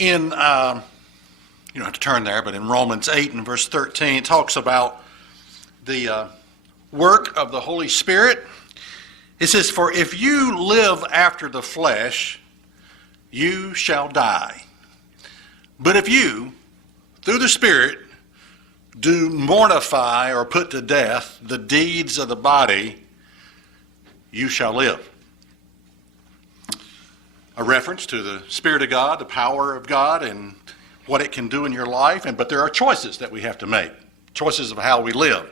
In, you don't have to turn there, but in Romans 8 and verse 13, it talks about the work of the Holy Spirit. It says, "For if you live after the flesh, you shall die. But if you, through the Spirit, do mortify or put to death the deeds of the body, you shall live." A reference to the Spirit of God, the power of God, and what it can do in your life. But there are choices that we have to make, choices of how we live.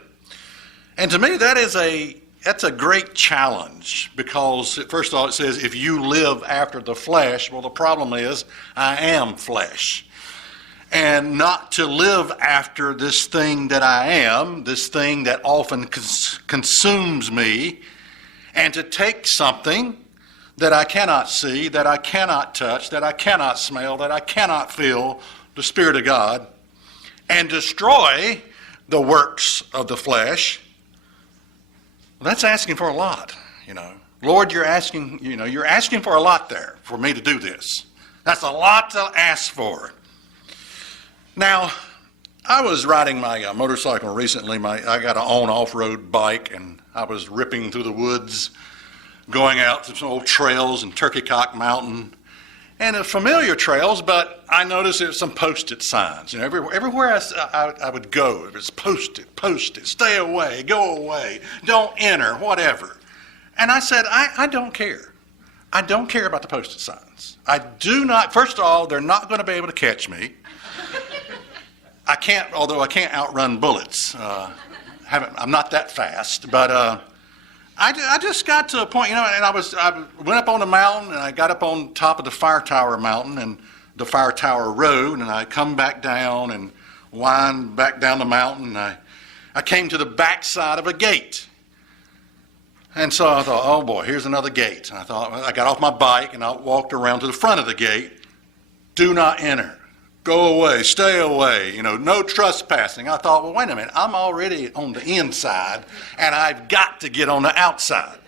And to me, that's a great challenge, because first of all, it says, if you live after the flesh, well, the problem is I am flesh. And not to live after this thing that I am, this thing that often consumes me, and to take something that I cannot see, that I cannot touch, that I cannot smell, that I cannot feel, the Spirit of God, and destroy the works of the flesh. Well, that's asking for a lot, Lord, you're asking for a lot there for me to do this. That's a lot to ask for. Now, I was riding my motorcycle recently. I got an off-road bike, and I was ripping through the woods, going out to some old trails in Turkey Cock Mountain, and familiar trails, but I noticed there were some posted signs. Everywhere I would go, it was posted, stay away, go away, don't enter, whatever. And I said, I don't care. I don't care about the posted signs. I do not, first of all, they're not going to be able to catch me. I can't outrun bullets. I'm not that fast, but I just got to a point, and I went up on the mountain, and I got up on top of the Fire Tower Mountain and the Fire Tower Road, and I come back down and wind back down the mountain. And I came to the backside of a gate. And so I thought, oh boy, here's another gate. And I got off my bike and I walked around to the front of the gate. Do not enter. Go away, stay away, no trespassing. I thought, well, wait a minute, I'm already on the inside and I've got to get on the outside.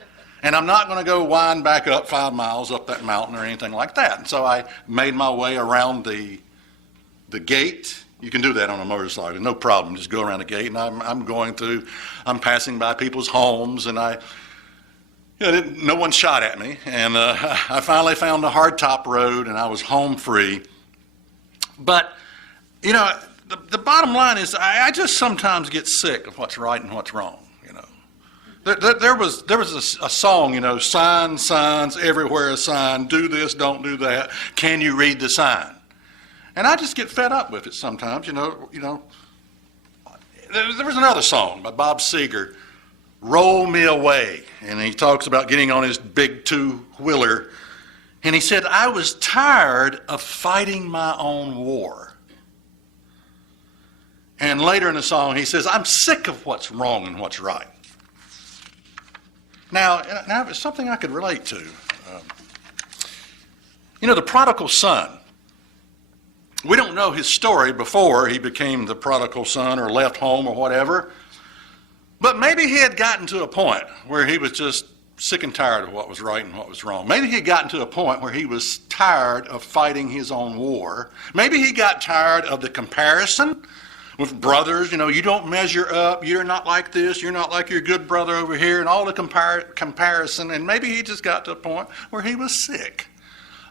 And I'm not going to go wind back up 5 miles up that mountain or anything like that. And so I made my way around the gate. You can do that on a motorcycle, no problem. Just go around the gate, and I'm passing by people's homes, and no one shot at me. And I finally found the hardtop road, and I was home free. But, the bottom line is I just sometimes get sick of what's right and what's wrong, There was a song, signs everywhere, a sign, do this, don't do that, can you read the sign? And I just get fed up with it sometimes, There was another song by Bob Seger, Roll Me Away, and he talks about getting on his big two-wheeler. And he said, I was tired of fighting my own war. And later in the song, he says, I'm sick of what's wrong and what's right. Now it's something I could relate to. The prodigal son. We don't know his story before he became the prodigal son or left home or whatever. But maybe he had gotten to a point where he was just sick and tired of what was right and what was wrong. Maybe he had gotten to a point where he was tired of fighting his own war. Maybe he got tired of the comparison with brothers. You don't measure up. You're not like this. You're not like your good brother over here, and all the comparison. And maybe he just got to a point where he was sick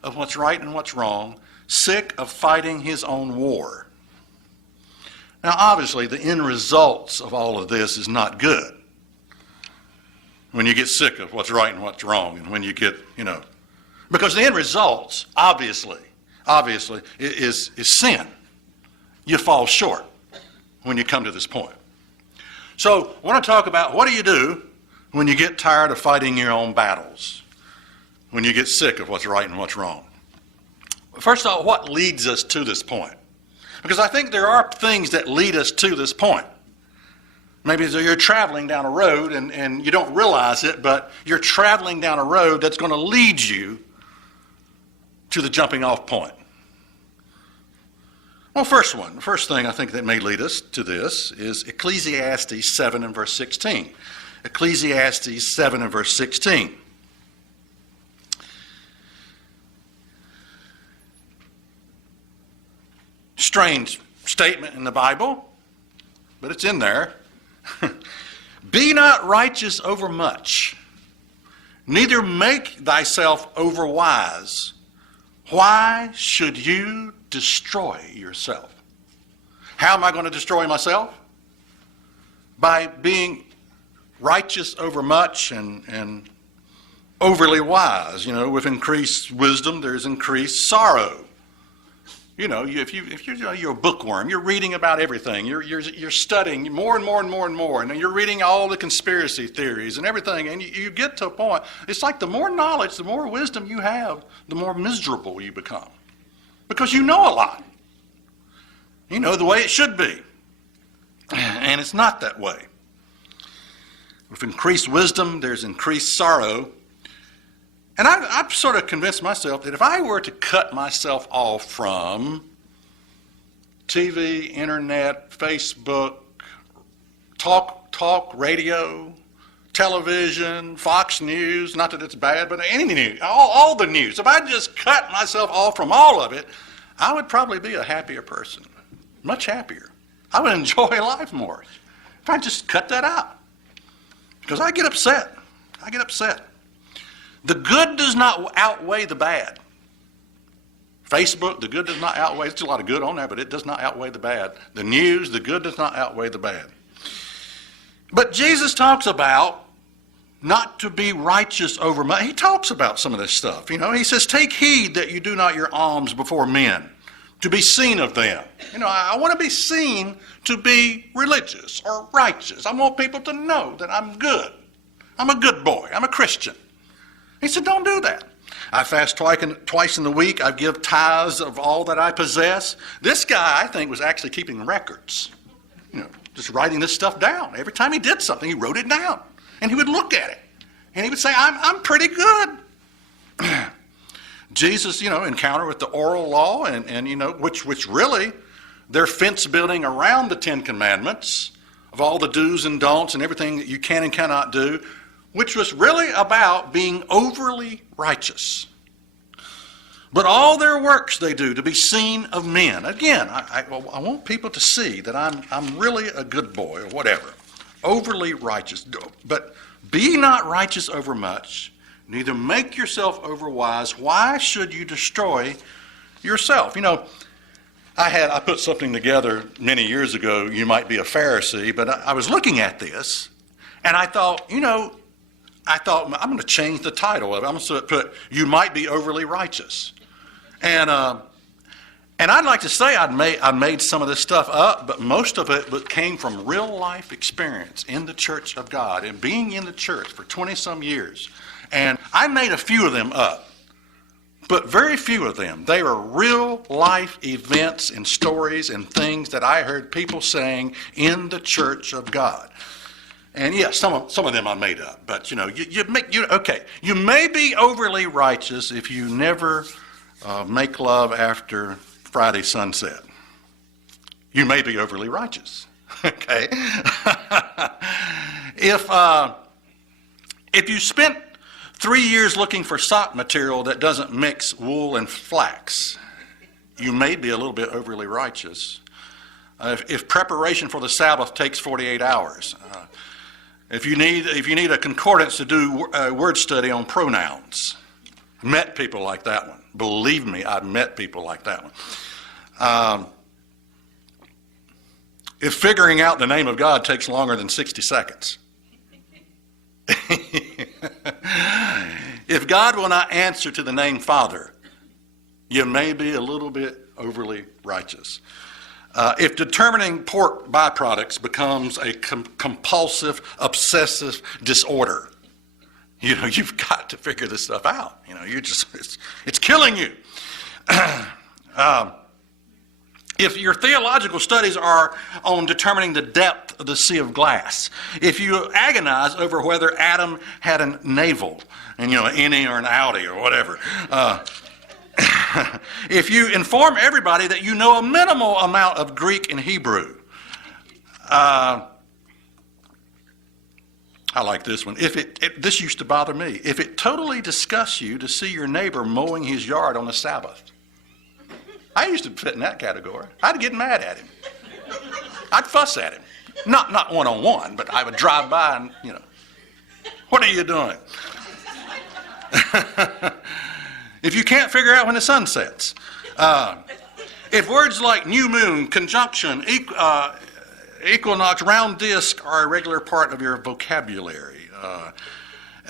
of what's right and what's wrong, sick of fighting his own war. Now, obviously, the end results of all of this is not good. When you get sick of what's right and what's wrong, and when you get, because the end results, obviously, is sin. You fall short when you come to this point. So I want to talk about what do you do when you get tired of fighting your own battles, when you get sick of what's right and what's wrong. First of all, what leads us to this point? Because I think there are things that lead us to this point. Maybe you're traveling down a road and you don't realize it, but you're traveling down a road that's going to lead you to the jumping off point. Well, the first thing I think that may lead us to this is Ecclesiastes 7 and verse 16. Ecclesiastes 7 and verse 16. Strange statement in the Bible, but it's in there. Be not righteous over much, neither make thyself over wise. Why should you destroy yourself? How am I going to destroy myself? By being righteous over much and overly wise. With increased wisdom, there's increased sorrow. If you're a bookworm, you're reading about everything. You're studying more and more and more and more, and you're reading all the conspiracy theories and everything. And you get to a point. It's like the more knowledge, the more wisdom you have, the more miserable you become, because you know a lot. You know the way it should be, and it's not that way. With increased wisdom, there's increased sorrow. And I've sort of convinced myself that if I were to cut myself off from TV, internet, Facebook, talk radio, television, Fox News, not that it's bad, but any news, all the news, if I just cut myself off from all of it, I would probably be a happier person, much happier. I would enjoy life more if I just cut that out. Because I get upset. The good does not outweigh the bad. Facebook, the good does not outweigh. There's a lot of good on there, but it does not outweigh the bad. The news, the good does not outweigh the bad. But Jesus talks about not to be righteous over much. He talks about some of this stuff. He says, take heed that you do not your alms before men, to be seen of them. I want to be seen to be religious or righteous. I want people to know that I'm good. I'm a good boy. I'm a Christian. He said, don't do that. I fast twice in the week. I give tithes of all that I possess. This guy, I think, was actually keeping records. Just writing this stuff down. Every time he did something, he wrote it down. And he would look at it. And he would say, I'm pretty good. Jesus, encounter with the oral law and which really, they're fence building around the Ten Commandments of all the do's and don'ts and everything that you can and cannot do, which was really about being overly righteous. But all their works they do to be seen of men. Again, I want people to see that I'm really a good boy or whatever. Overly righteous. But be not righteous over much, neither make yourself over wise. Why should you destroy yourself? I put something together many years ago. You might be a Pharisee, but I was looking at this, and I thought, I'm going to change the title of it. I'm going to put, you might be overly righteous. And I'd like to say I made some of this stuff up, but most of it came from real life experience in the church of God and being in the church for 20 some years. And I made a few of them up, but very few of them. They are real life events and stories and things that I heard people saying in the church of God. And yes, some of them I made up, but you may be overly righteous if you never make love after Friday sunset. You may be overly righteous. Okay. If you spent 3 years looking for sock material that doesn't mix wool and flax, you may be a little bit overly righteous. If preparation for the Sabbath takes 48 hours. If you need a concordance to do a word study on pronouns, met people like that one. Believe me, I've met people like that one. If figuring out the name of God takes longer than 60 seconds. If God will not answer to the name Father, you may be a little bit overly righteous. If determining pork byproducts becomes a compulsive, obsessive disorder, you've got to figure this stuff out. It's killing you. If your theological studies are on determining the depth of the sea of glass, if you agonize over whether Adam had a navel, and an innie or an outie or whatever, if you inform everybody that you know a minimal amount of Greek and Hebrew, I like this one. This used to bother me. If it totally disgusts you to see your neighbor mowing his yard on the Sabbath. I used to fit in that category. I'd get mad at him. I'd fuss at him. Not one-on-one, but I would drive by and, what are you doing? If you can't figure out when the sun sets. If words like new moon, conjunction, equinox, round disc are a regular part of your vocabulary.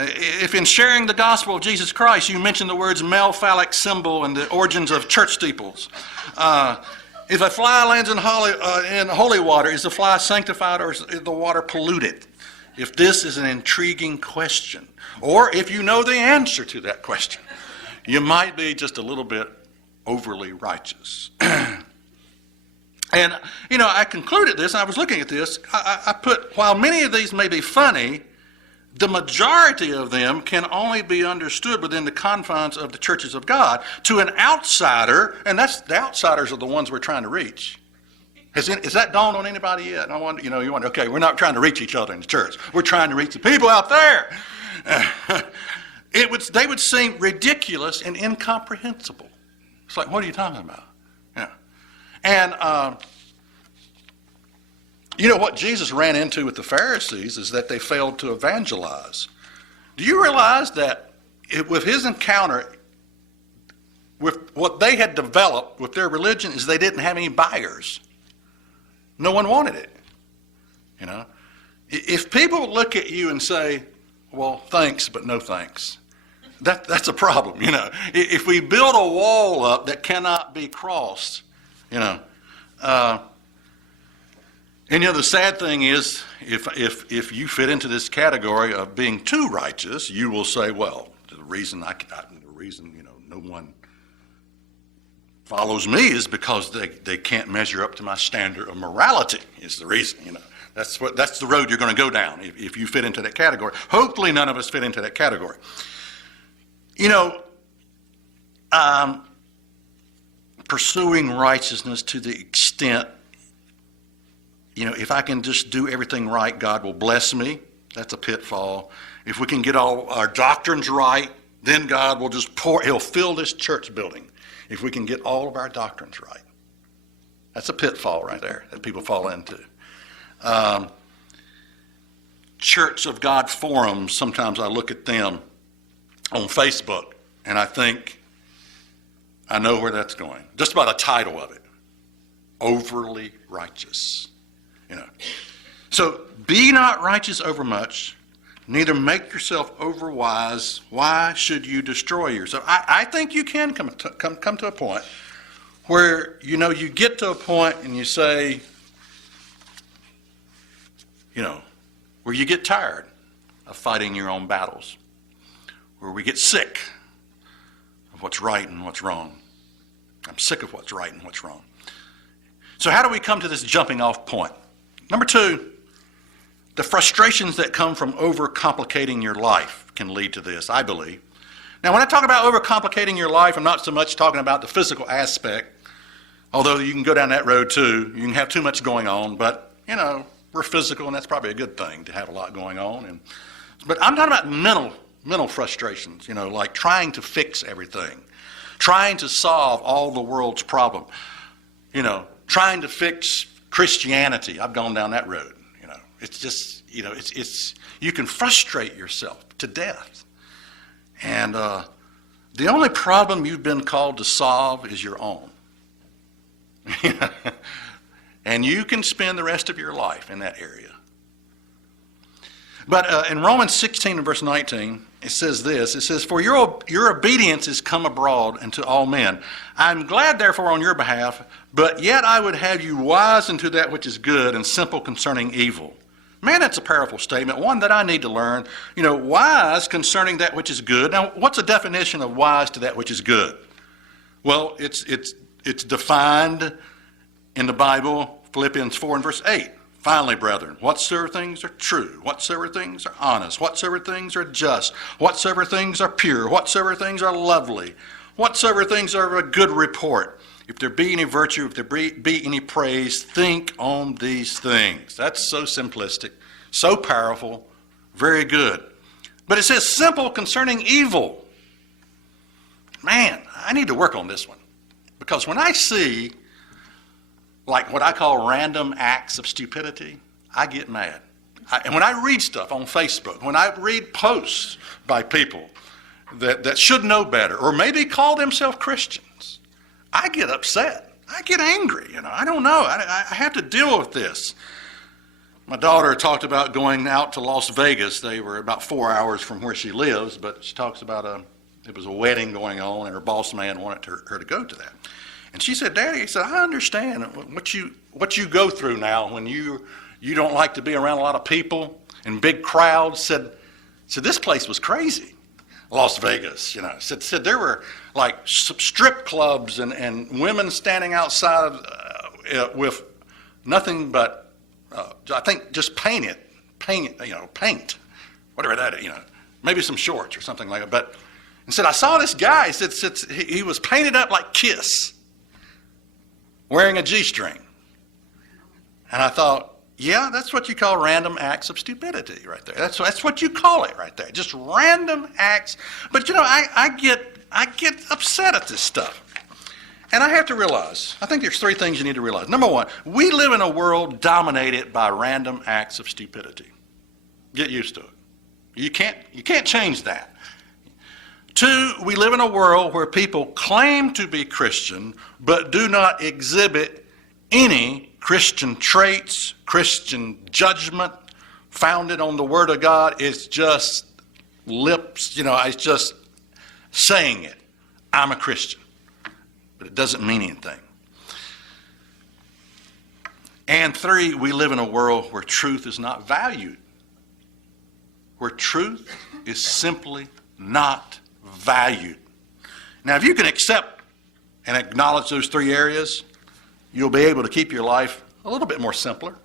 If in sharing the gospel of Jesus Christ you mention the words male phallic symbol and the origins of church steeples. If a fly lands in holy water, is the fly sanctified or is the water polluted? If this is an intriguing question, or if you know the answer to that question, you might be just a little bit overly righteous. And, I concluded this, and I was looking at this, I put, while many of these may be funny, the majority of them can only be understood within the confines of the churches of God. To an outsider, and the outsiders are the ones we're trying to reach. Has that dawned on anybody yet? I wonder, you wonder, okay, we're not trying to reach each other in the church. We're trying to reach the people out there. They would seem ridiculous and incomprehensible. It's like, what are you talking about? Yeah. And what Jesus ran into with the Pharisees is that they failed to evangelize. Do you realize that with his encounter, with what they had developed with their religion, is they didn't have any buyers. No one wanted it. If people look at you and say, well, thanks, but no thanks, that's a problem. If we build a wall up that cannot be crossed, and the sad thing is, if you fit into this category of being too righteous, you will say, well, the reason no one follows me is because they can't measure up to my standard of morality. Is the reason. That's the road you're going to go down if you fit into that category. Hopefully, none of us fit into that category. Pursuing righteousness to the extent, if I can just do everything right, God will bless me. That's a pitfall. If we can get all our doctrines right, then God will just he'll fill this church building. If we can get all of our doctrines right. That's a pitfall right there that people fall into. Church of God forums, sometimes I look at them on Facebook and I think, I know where that's going. Just by the title of it. Overly righteous. So be not righteous overmuch, neither make yourself overwise. Why should you destroy yourself? I think you can come to a point where, you get to a point and you say, where you get tired of fighting your own battles, where we get sick of what's right and what's wrong. I'm sick of what's right and what's wrong. So how do we come to this jumping off point? Number 2, the frustrations that come from overcomplicating your life can lead to this, I believe. Now, when I talk about overcomplicating your life, I'm not so much talking about the physical aspect, although you can go down that road too. You can have too much going on, but, we're physical, and that's probably a good thing to have a lot going on. But I'm talking about mental frustrations, like trying to fix everything, trying to solve all the world's problem, trying to fix Christianity. I've gone down that road. It's just, you can frustrate yourself to death. And the only problem you've been called to solve is your own. And you can spend the rest of your life in that area. But in Romans 16 and verse 19, it says this. It says, for your obedience is come abroad unto all men. I'm glad, therefore, on your behalf, but yet I would have you wise unto that which is good and simple concerning evil. Man, that's a powerful statement, one that I need to learn. Wise concerning that which is good. Now, what's a definition of wise to that which is good? Well, it's defined in the Bible, Philippians 4 and verse 8. Finally, brethren, whatsoever things are true, whatsoever things are honest, whatsoever things are just, whatsoever things are pure, whatsoever things are lovely, whatsoever things are of a good report, if there be any virtue, if there be any praise, think on these things. That's so simplistic, so powerful, very good. But it says simple concerning evil. Man, I need to work on this one. Because when I see, like what I call random acts of stupidity, I get mad. And when I read stuff on Facebook, when I read posts by people that should know better, or maybe call themselves Christians, I get upset. I get angry. I don't know. I have to deal with this. My daughter talked about going out to Las Vegas. They were about 4 hours from where she lives, but she talks about it was a wedding going on, and her boss man wanted her to go to that. And she said, Daddy, I understand what you go through now when you don't like to be around a lot of people and big crowds. Said this place was crazy, Las Vegas. Said there were like strip clubs and women standing outside with nothing but I think just paint, whatever that is, maybe some shorts or something like that. But and said I saw this guy. Said he was painted up like Kiss, wearing a G-string, and I thought, yeah, that's what you call random acts of stupidity right there. That's what you call it right there. Just random acts. But I get upset at this stuff. And I have to realize, I think there's three things you need to realize. Number one, we live in a world dominated by random acts of stupidity. Get used to it. You can't change that. Two, we live in a world where people claim to be Christian but do not exhibit any Christian traits, Christian judgment founded on the Word of God. It's just lips, it's just saying it. I'm a Christian. But it doesn't mean anything. And three, we live in a world where truth is not valued. Where truth is simply not valued. Now, if you can accept and acknowledge those three areas, you'll be able to keep your life a little bit more simpler.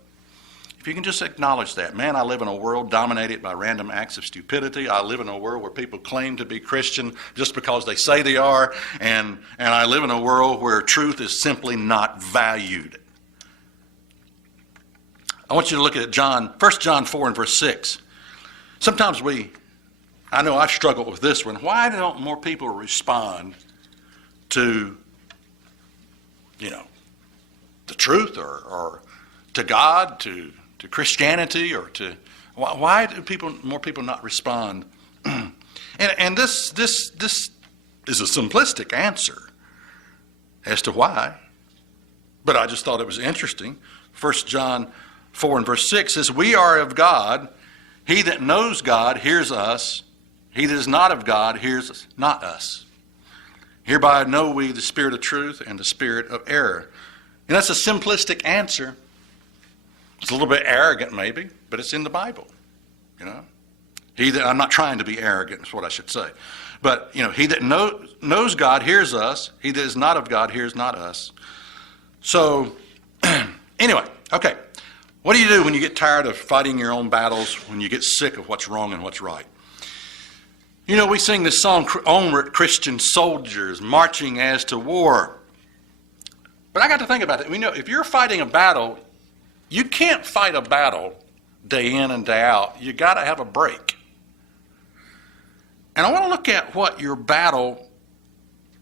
If you can just acknowledge that, man, I live in a world dominated by random acts of stupidity. I live in a world where people claim to be Christian just because they say they are, and I live in a world where truth is simply not valued. I want you to look at 1 John 4 and verse 6. Sometimes I know I've struggled with this one. Why don't more people respond to, the truth or to God, to Christianity, or to why do more people not respond? and this is a simplistic answer as to why, but I just thought it was interesting. 1 John 4 and verse 6 says, "We are of God. He that knows God hears us. He that is not of God hears not us. Hereby know we the spirit of truth and the spirit of error." And that's a simplistic answer. It's a little bit arrogant maybe, but it's in the Bible. I'm not trying to be arrogant is what I should say. But, he that knows God hears us. He that is not of God hears not us. So, anyway, okay. What do you do when you get tired of fighting your own battles, when you get sick of what's wrong and what's right? We sing this song, "Onward Christian Soldiers, Marching as to War." But I got to think about it. If you're fighting a battle, you can't fight a battle day in and day out. You got to have a break. And I want to look at what your battle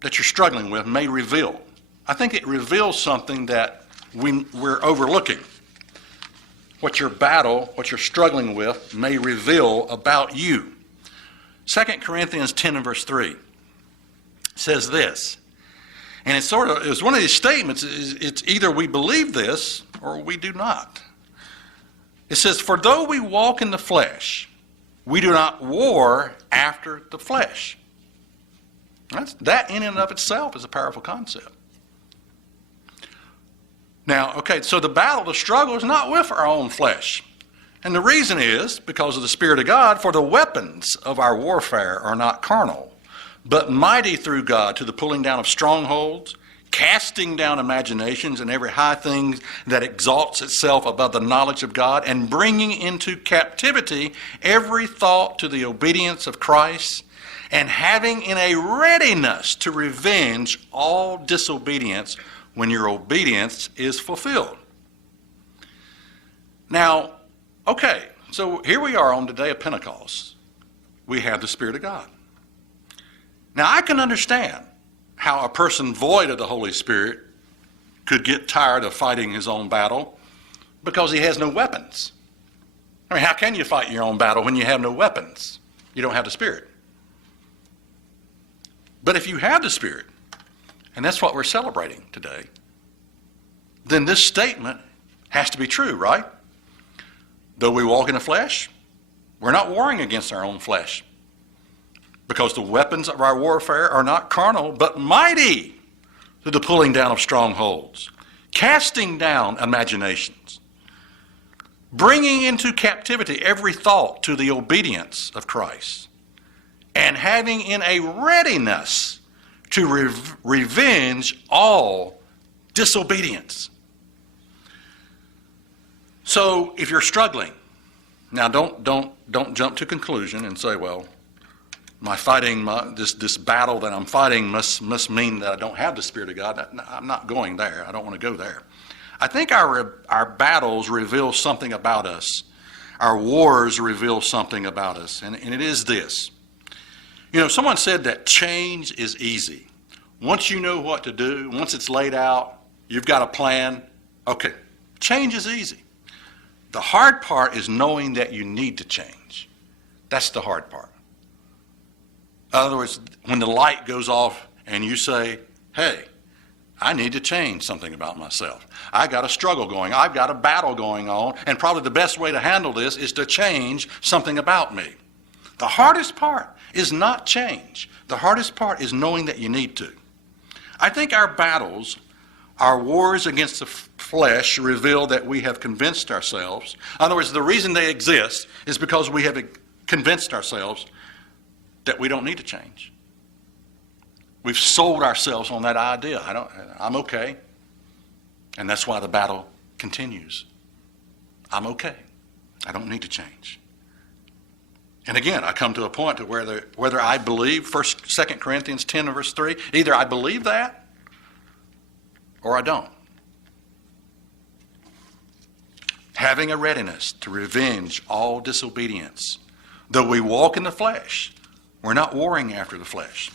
that you're struggling with may reveal. I think it reveals something that we're overlooking. What you're struggling with may reveal about you. 2 Corinthians 10 and verse 3 says this, and it's one of these statements, it's either we believe this or we do not. It says, "For though we walk in the flesh, we do not war after the flesh." That in and of itself is a powerful concept. Now, okay, so the struggle is not with our own flesh. And the reason is because of the Spirit of God, "For the weapons of our warfare are not carnal, but mighty through God to the pulling down of strongholds, casting down imaginations and every high thing that exalts itself above the knowledge of God, and bringing into captivity every thought to the obedience of Christ, and having in a readiness to revenge all disobedience when your obedience is fulfilled." Now, okay, so here we are on the day of Pentecost. We have the Spirit of God. Now, I can understand how a person void of the Holy Spirit could get tired of fighting his own battle because he has no weapons. I mean, how can you fight your own battle when you have no weapons? You don't have the Spirit. But if you have the Spirit, and that's what we're celebrating today, then this statement has to be true, right? Though we walk in the flesh, we're not warring against our own flesh, because the weapons of our warfare are not carnal, but mighty to the pulling down of strongholds, casting down imaginations, bringing into captivity every thought to the obedience of Christ, and having in a readiness to revenge all disobedience. So if you're struggling, now don't jump to conclusion and say, well, my fighting, this battle that I'm fighting must mean that I don't have the Spirit of God. I'm not going there. I don't want to go there. I think our battles reveal something about us. Our wars reveal something about us, and it is this. You know, someone said that change is easy. Once you know what to do, once it's laid out, you've got a plan, okay, change is easy. The hard part is knowing that you need to change. That's the hard part. In other words, when the light goes off and you say, hey, I need to change something about myself. I got a struggle going. I've got a battle going on, and probably the best way to handle this is to change something about me. The hardest part is not change. The hardest part is knowing that you need to. I think our battles, our wars against the flesh, reveal that we have convinced ourselves. In other words, the reason they exist is because we have convinced ourselves that we don't need to change. We've sold ourselves on that idea. I'm okay. And that's why the battle continues. I'm okay. I don't need to change. And again, I come to a point to whether I believe 2 Corinthians 10 verse 3, either I believe that or I don't. Having a readiness to revenge all disobedience. Though we walk in the flesh, we're not warring after the flesh.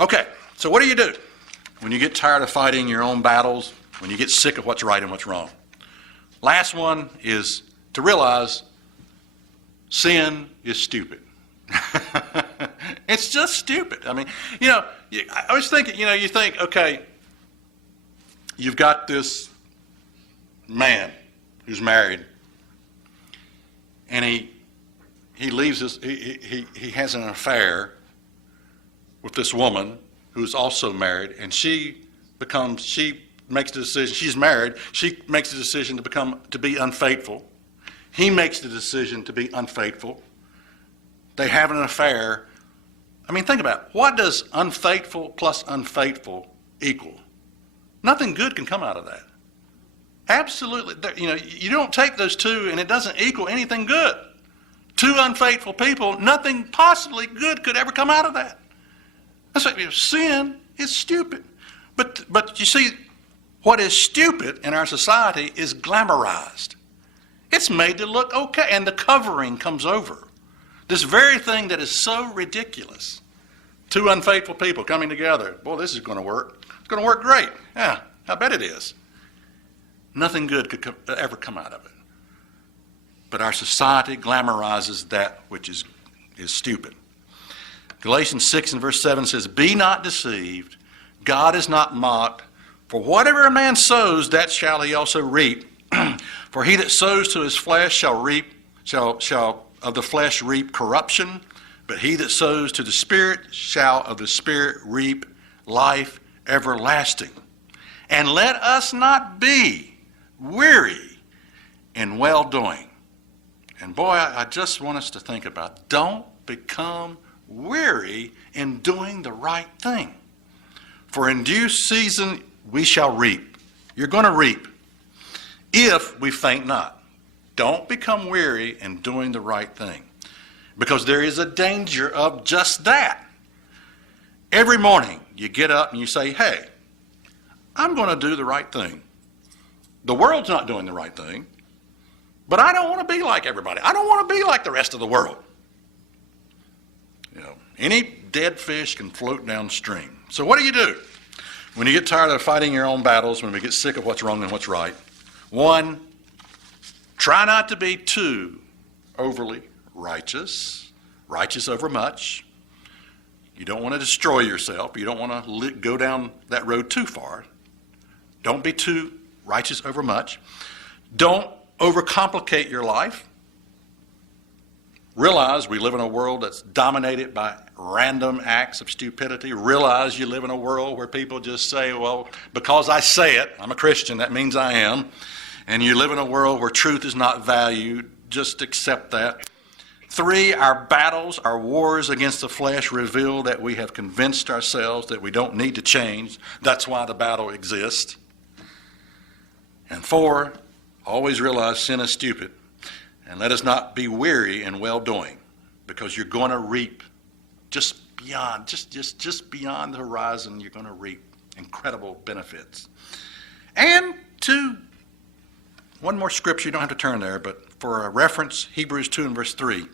Okay, so what do? When you get tired of fighting your own battles, when you get sick of what's right and what's wrong? Last one is to realize sin is stupid. It's just stupid. I mean, I was thinking, you think, okay, you've got this man who's married, and he leaves this, he has an affair with this woman who's also married, and she makes the decision, she's married, she makes the decision to be unfaithful. He makes the decision to be unfaithful. They have an affair. I mean, think about it. What does unfaithful plus unfaithful equal? Nothing good can come out of that. Absolutely. You don't take those two and it doesn't equal anything good. Two unfaithful people, nothing possibly good could ever come out of that. That's why sin is stupid. But you see, what is stupid in our society is glamorized. It's made to look okay, and the covering comes over. This very thing that is so ridiculous. Two unfaithful people coming together. Boy, this is going to work. It's going to work great. Yeah, I bet it is. Nothing good could ever come out of it. But our society glamorizes that which is stupid. Galatians 6 and verse 7 says, "Be not deceived, God is not mocked, for whatever a man sows, that shall he also reap. For he that sows to his flesh shall of the flesh reap corruption, but he that sows to the Spirit shall of the Spirit reap life everlasting. And let us not be weary in well-doing." And boy, I just want us to think about, don't become weary in doing the right thing. For in due season we shall reap. You're going to reap if we faint not. Don't become weary in doing the right thing, because there is a danger of just that. Every morning you get up and you say, hey, I'm going to do the right thing. The world's not doing the right thing, but I don't want to be like everybody. I don't want to be like the rest of the world. Any dead fish can float downstream. So what do? When you get tired of fighting your own battles, when we get sick of what's wrong and what's right? One, try not to be too overly righteous over much. You don't want to destroy yourself. You don't want to go down that road too far. Don't be too righteous over much. Don't overcomplicate your life. Realize we live in a world that's dominated by random acts of stupidity. Realize you live in a world where people just say, well, because I say it, I'm a Christian, that means I am. And you live in a world where truth is not valued. Just accept that. 3, our battles, our wars against the flesh reveal that we have convinced ourselves that we don't need to change. That's why the battle exists. And 4, always realize sin is stupid. And let us not be weary in well-doing, because you're going to reap just beyond the horizon. You're going to reap incredible benefits. And one more scripture, you don't have to turn there, but for a reference, Hebrews 2 and verse 3.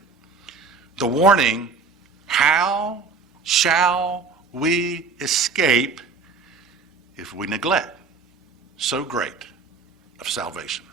The warning, how shall we escape if we neglect so great of salvation?